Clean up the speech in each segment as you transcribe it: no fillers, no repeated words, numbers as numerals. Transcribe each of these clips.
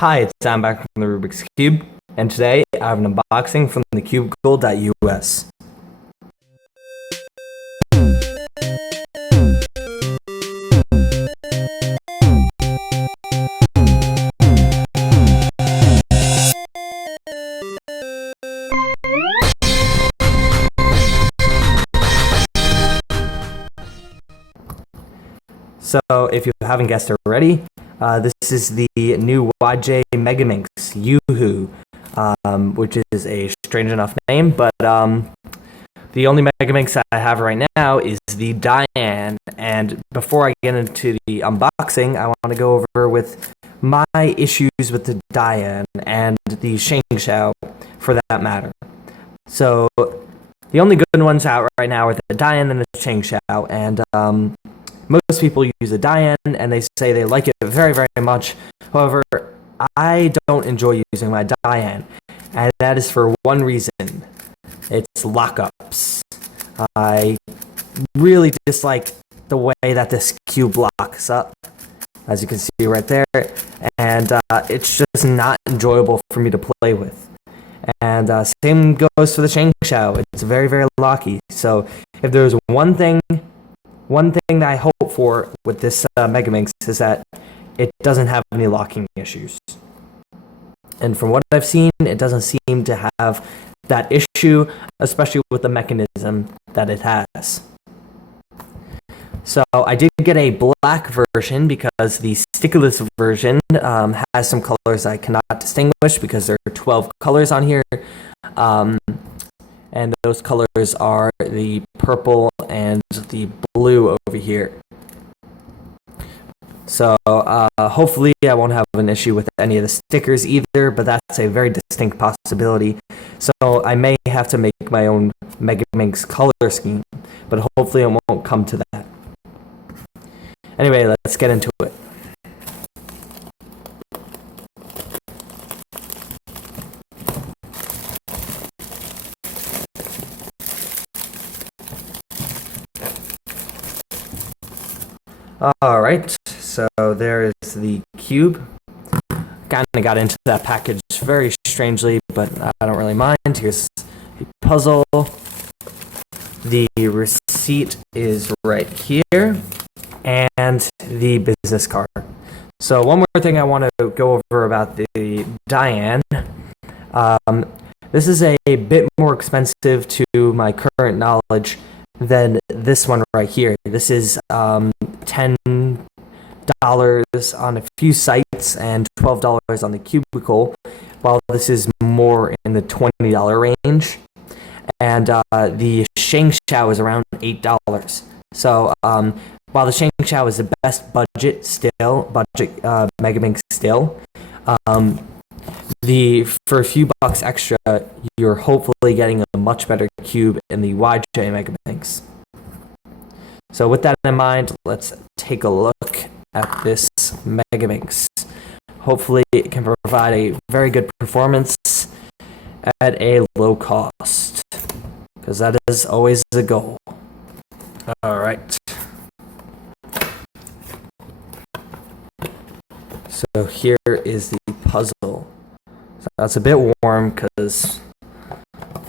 Hi, it's Sam back from the Rubik's Cube, and today I have an unboxing from the cubicle.us. So, if you haven't guessed already, this is the new YJ Megaminx Yuhu, which is a strange enough name, but the only Megaminx I have right now is the Diane. And before I get into the unboxing, I want to go over with my issues with the Diane and the Shang Xiao, for that matter. So, the only good ones out right now are the Diane and the Shang Xiao, and most people use the Diane, and they say they like it very, very much. However, I don't enjoy using my Diane, and that is for one reason. It's lockups. I really dislike the way that this cube locks up, as you can see right there, and it's just not enjoyable for me to play with. And same goes for the Shang Xiao. It's very, very locky. So if there's one thing that I hope for with this Megaminx is that it doesn't have any locking issues. And from what I've seen, it doesn't seem to have that issue, especially with the mechanism that it has. So I did get a black version because the stickless version has some colors I cannot distinguish because there are 12 colors on here. And those colors are the purple and the blue over here. So hopefully I won't have an issue with any of the stickers either, but that's a very distinct possibility. So I may have to make my own Megaminx color scheme, but hopefully it won't come to that. Anyway, let's get into it. Alright, so there is the cube. Kind of got into that package very strangely, but I don't really mind. Here's the puzzle. The receipt is right here, and the business card. So one more thing I want to go over about the Diane. This is a bit more expensive to my current knowledge than this one right here. This is $10 on a few sites and $12 on the cubicle, while this is more in the $20 range. And the Shang Xiao is around $8. So while the Shang Xiao is the best budget Megaminx still, for a few bucks extra, you're hopefully getting a much better cube in the YJ Megaminx. So with that in mind, let's take a look at this Megaminx. Hopefully it can provide a very good performance at a low cost, because that is always the goal. Alright. So here is the puzzle. So that's a bit warm because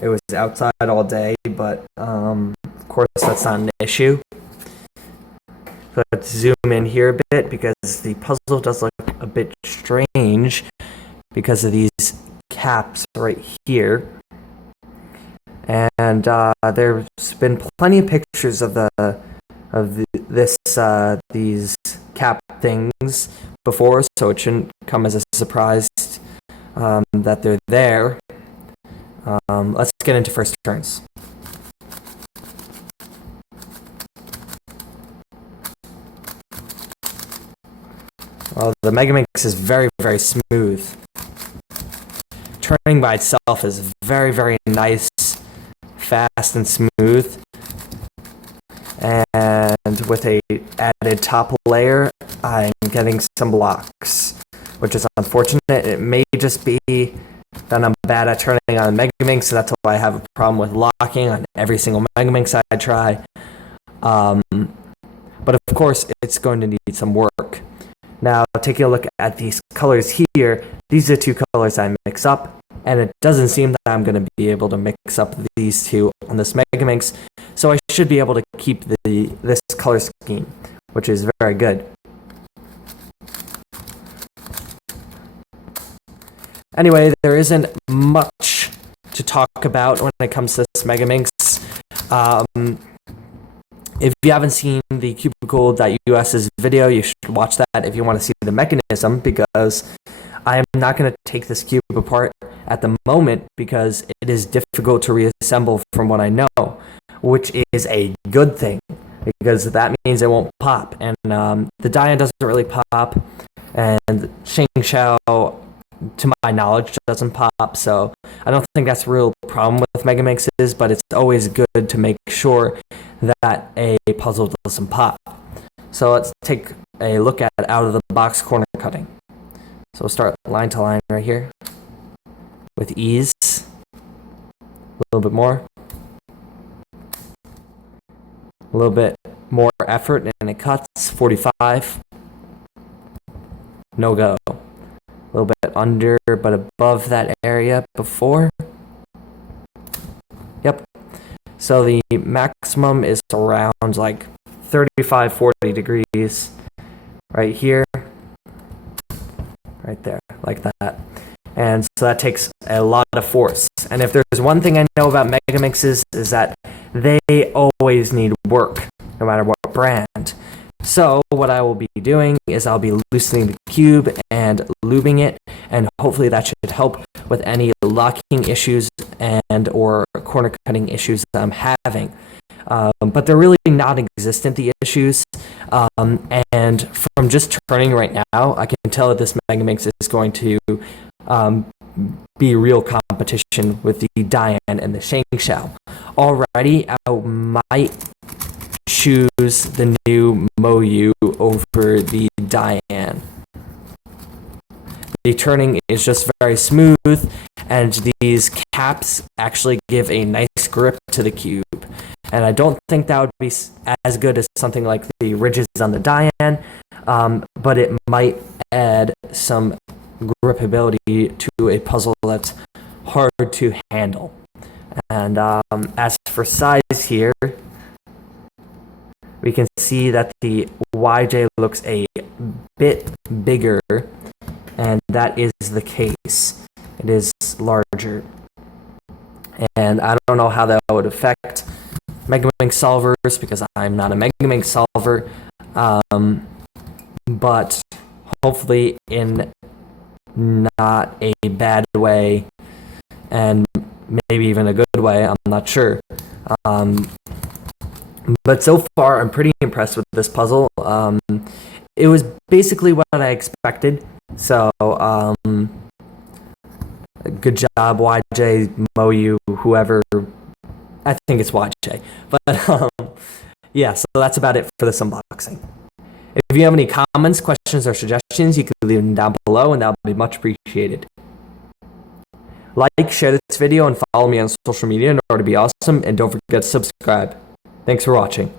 it was outside all day, but of course that's not an issue. Let's zoom in here a bit because the puzzle does look a bit strange because of these caps right here. And there's been plenty of pictures of these cap things before, so it shouldn't come as a surprise that they're there. Let's get into first turns. Well, the Megaminx is very, very smooth. Turning by itself is very, very nice, fast and smooth. And with a added top layer, I'm getting some blocks, which is unfortunate. It may just be that I'm bad at turning on the Megaminx, so that's why I have a problem with locking on every single Megaminx I try. But of course, it's going to need some work. Now, taking a look at these colors here, these are two colors I mix up, and it doesn't seem that I'm going to be able to mix up these two on this Megaminx, so I should be able to keep this color scheme, which is very good. Anyway, there isn't much to talk about when it comes to this Megaminx. If you haven't seen the cubicle.us's video, you should watch that if you want to see the mechanism, because I am not going to take this cube apart at the moment because it is difficult to reassemble from what I know, which is a good thing because that means it won't pop. And the Dian doesn't really pop, and Sheng Xiao, to my knowledge, doesn't pop, so I don't think that's a real problem with Megaminxes, but it's always good to make sure that a puzzle doesn't pop. So let's take a look at out of the box corner cutting. So we'll start line to line right here with ease, a little bit more, a little bit more effort, and it cuts 45, no go. A little bit under, but above that area before. Yep. So the maximum is around like 35, 40 degrees right here, right there, like that. And so that takes a lot of force. And if there's one thing I know about Megaminxes is that they always need work, no matter what brand. So what I will be doing is I'll be loosening the cube and lubing it, and hopefully that should help with any locking issues and or corner cutting issues that I'm having. But they're really non-existent, the issues. And from just turning right now, I can tell that this Megaminx is going to be real competition with the Dian and the Sheng Xiao. Already, I might choose the new Moyu over the Dian. The turning is just very smooth, and these caps actually give a nice grip to the cube. And I don't think that would be as good as something like the ridges on the Dian, but it might add some gripability to a puzzle that's hard to handle. And as for size here, we can see that the YJ looks a bit bigger, and that is the case. It is larger. And I don't know how that would affect Megaminx solvers because I'm not a Megaminx solver, but hopefully in not a bad way, and maybe even a good way, I'm not sure. But so far, I'm pretty impressed with this puzzle. It was basically what I expected. So, good job, YJ, Moyu, whoever. I think it's YJ. But, yeah, so that's about it for this unboxing. If you have any comments, questions, or suggestions, you can leave them down below, and that would be much appreciated. Like, share this video, and follow me on social media in order to be awesome, and don't forget to subscribe. Thanks for watching.